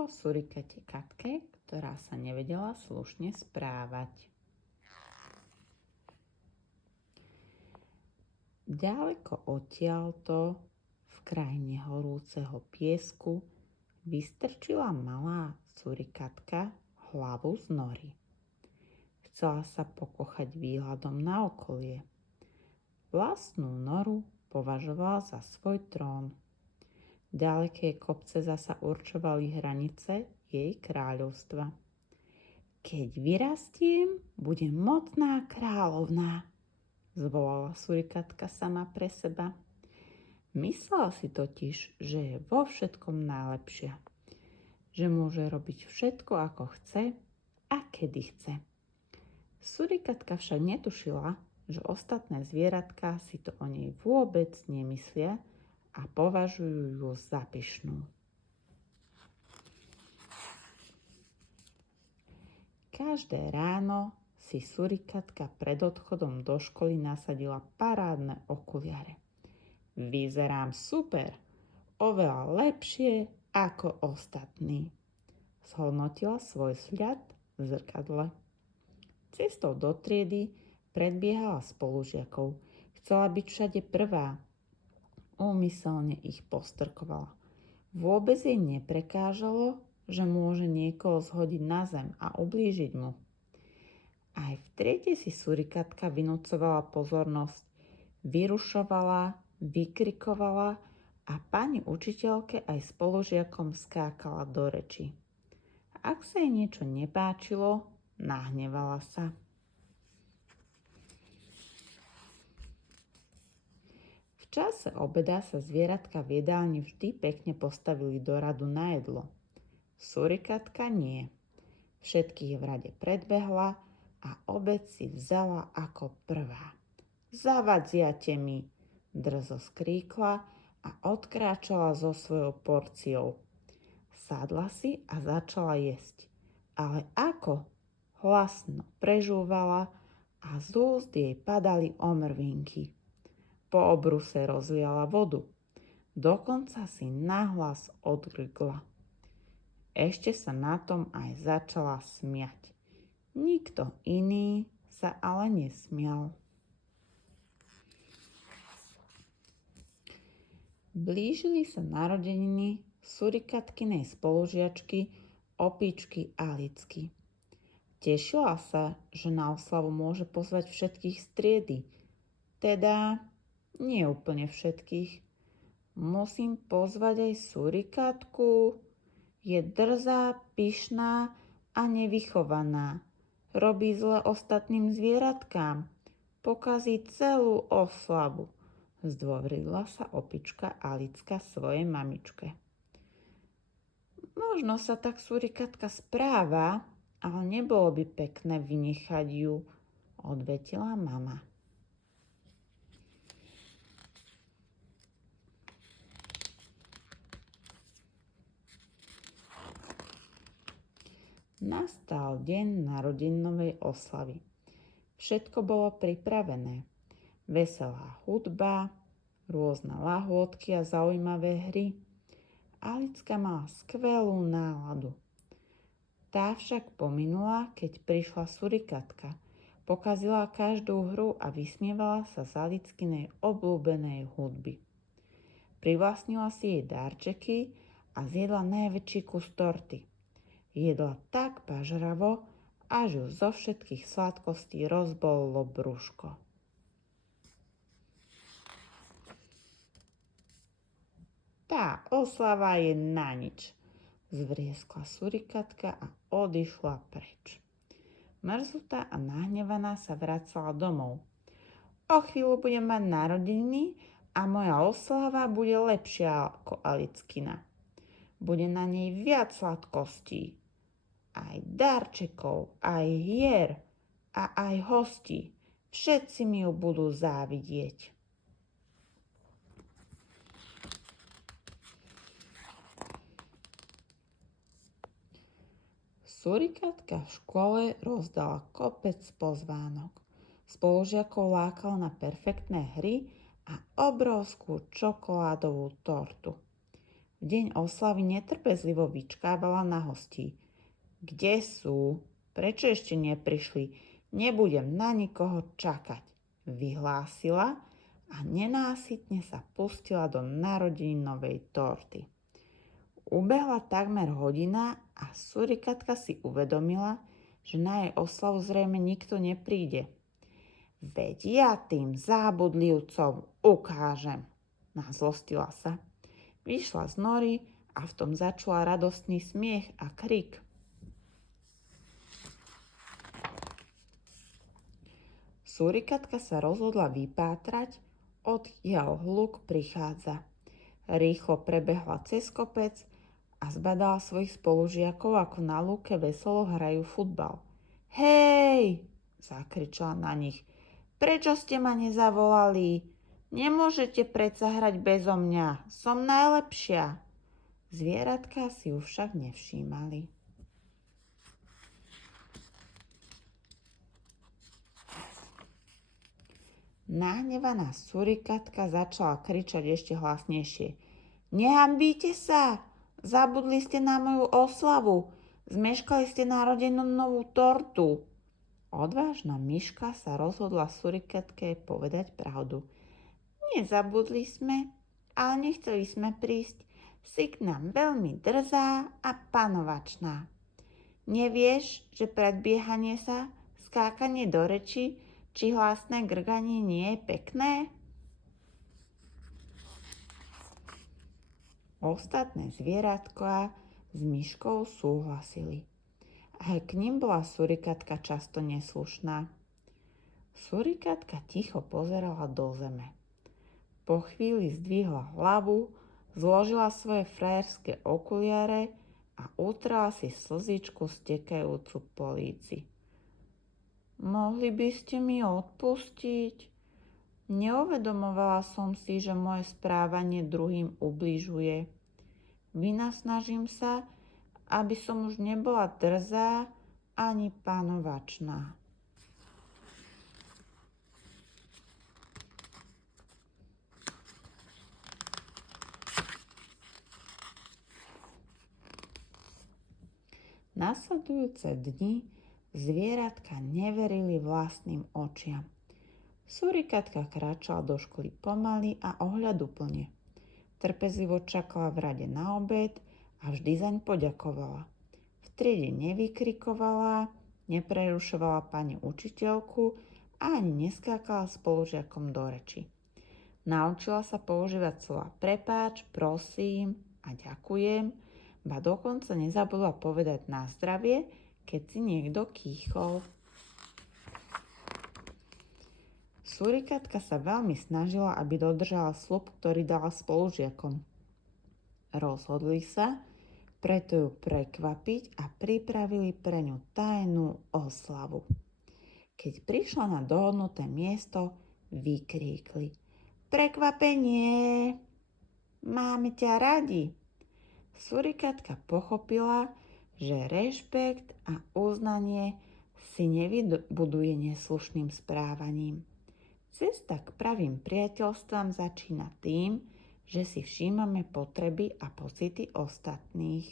o surikate Katke, ktorá sa nevedela slušne správať. Ďaleko odtiaľto, v krajine horúceho piesku, vystrčila malá surikatka hlavu z nory. Chcela sa pokochať výhľadom na okolie. Vlastnú noru považovala za svoj trón. Ďaleké kopce zasa určovali hranice jej kráľovstva. Keď vyrastiem, budem mocná kráľovná, zvolala surikatka sama pre seba. Myslela si totiž, že je vo všetkom najlepšia, že môže robiť všetko ako chce a kedy chce. Surikatka však netušila, že ostatné zvieratká si to o nej vôbec nemyslia a považujú ju za pyšnú. Každé ráno si surikatka pred odchodom do školy nasadila parádne okuliare. Vyzerám super, oveľa lepšie ako ostatní, zhodnotila svoj vzhľad v zrkadle. Cestou do triedy predbiehala spolužiakov. Chcela byť všade prvá. Úmyselne ich postrkovala. Vôbec jej neprekážalo, že môže niekoho zhodiť na zem a ublížiť mu. Aj v triede si surikatka vynúcovala pozornosť, vyrušovala, vykrikovala a pani učiteľke aj spolužiakom skákala do reči. Ak sa jej niečo nepáčilo, nahnevala sa. V čase obeda sa zvieratka v jedálni vždy pekne postavili do radu na jedlo. Surikatka nie. Všetkých v rade predbehla a obed si vzala ako prvá. Zavadziate mi, drzo skríkla a odkráčala so svojou porciou. Sadla si a začala jesť. Ale ako? Hlasno prežúvala a z úst jej padali omrvinky. Po obruse rozliala vodu. Dokonca si nahlas odgrgla. Ešte sa na tom aj začala smiať. Nikto iný sa ale nesmial. Blížili sa narodeniny surikatkinej spolužiačky Opičky Alicky. Tešila sa, že na oslavu môže pozvať všetkých z triedy. Teda nie úplne všetkých. Musím pozvať aj surikatku. Je drzá, pyšná a nevychovaná. Robí zle ostatným zvieratkám. Pokazí celú oslavu, zdôverila sa opička Alicka svojej mamičke. Možno sa tak surikatka správa, ale nebolo by pekné vynechať ju, odvetila mama. Nastal deň narodinovej oslavy. Všetko bolo pripravené. Veselá hudba, rôzne lahôdky a zaujímavé hry. Alicka mala skvelú náladu. Tá však pominula, keď prišla surikatka. Pokazila každú hru a vysmievala sa z Alickinej obľúbenej hudby. Privlastnila si jej darčeky a zjedla najväčší kus torty. Jedla tak pažravo, až ju zo všetkých sladkostí rozbolilo brúško. Tá oslava je na nič, zvrieskla surikatka a odišla preč. Mrzutá a nahnevaná sa vracala domov. O chvíľu budem mať narodeniny a moja oslava bude lepšia ako Alickina. Bude na nej viac sladkostí, aj darčekov, aj hier a aj hostí. Všetci mi ju budú závidieť. Surikatka v škole rozdala kopec pozvánok. Spolužiakov lákala na perfektné hry a obrovskú čokoládovú tortu. V deň oslavy netrpezlivo vyčkávala na hostí. Kde sú? Prečo ešte neprišli? Nebudem na nikoho čakať, vyhlásila a nenásytne sa pustila do narodeninovej torty. Ubehla takmer hodina a surikatka si uvedomila, že na jej oslavu zrejme nikto nepríde. Veď ja tým zábudlivcom ukážem, nazlostila sa. Vyšla z nory a v tom začula radostný smiech a krik. Surikatka sa rozhodla vypátrať, odkiaľ hluk prichádza. Rýchlo prebehla cez kopec a zbadala svojich spolužiakov, ako na lúke veselo hrajú futbal. Hej, zakričala na nich. Prečo ste ma nezavolali? Nemôžete predsa hrať bezo mňa, som najlepšia. Zvieratka si ju však nevšímali. Nahnevaná surikatka začala kričať ešte hlasnejšie. Nehambíte sa! Zabudli ste na moju oslavu! Zmeškali ste novú tortu! Odvážna myška sa rozhodla surikatke povedať pravdu. Nezabudli sme, ale nechceli sme prísť. Si k nám veľmi drzá a panovačná. Nevieš, že predbiehanie sa, skákanie do reči, či hlasné grganie nie je pekné? Ostatné zvieratka s myškou súhlasili. Aj k nim bola surikatka často neslušná. Surikatka ticho pozerala do zeme. Po chvíli zdvihla hlavu, zložila svoje frajerské okuliare a utrala si slzičku stekajúcu po líci. Mohli by ste mi odpustiť? Neuvedomovala som si, že moje správanie druhým ubližuje. Vynasnažím sa, aby som už nebola drzá ani panovačná. Nasledujúce dni zvieratka neverili vlastným očiam. Surikatka kráčala do školy pomaly a ohľaduplne. Trpezlivo čakala v rade na obed a vždy zaň poďakovala. V triede nevykrikovala, neprerušovala pani učiteľku a ani neskákala spolužiakom do reči. Naučila sa používať slova prepáč, prosím a ďakujem, ba dokonca nezabudla povedať na zdravie, keď si niekto kýchol. Surikatka sa veľmi snažila, aby dodržala sľub, ktorý dala spolužiakom. Rozhodli sa preto ju prekvapiť a pripravili pre ňu tajnú oslavu. Keď prišla na dohodnuté miesto, vykríkli. Prekvapenie! Máme ťa radi! Surikatka pochopila, že rešpekt a uznanie si nevybuduje neslušným správaním. Cesta k pravým priateľstvám začína tým, že si všímame potreby a pocity ostatných.